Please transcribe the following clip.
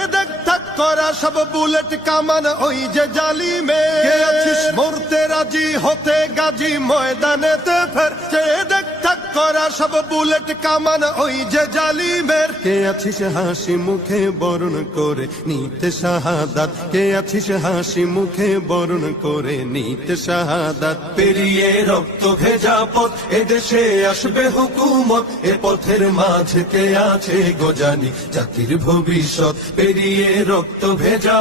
দেখ থাক করা সব বুলেট কামান ওই যে জালিমে। আছিস? মরতে রাজি হতে গাজী। ময়দানেতে ফের করা সব বুলেট কামান, ওই যে কে আছিস হাসি মুখে বরণ করে নিতে শাহাদাত? কে আছিস হাসি মুখে বরণ করে নিতে শাহাদাত? পেরিয়ে রক্ত ভেজা পথ, এদেশে আসবে হুকুমত। এ পথের মাঝেতে আছে গোজানি জাতির ভবিষ্যৎ। পেরিয়ে রক্ত ভেজা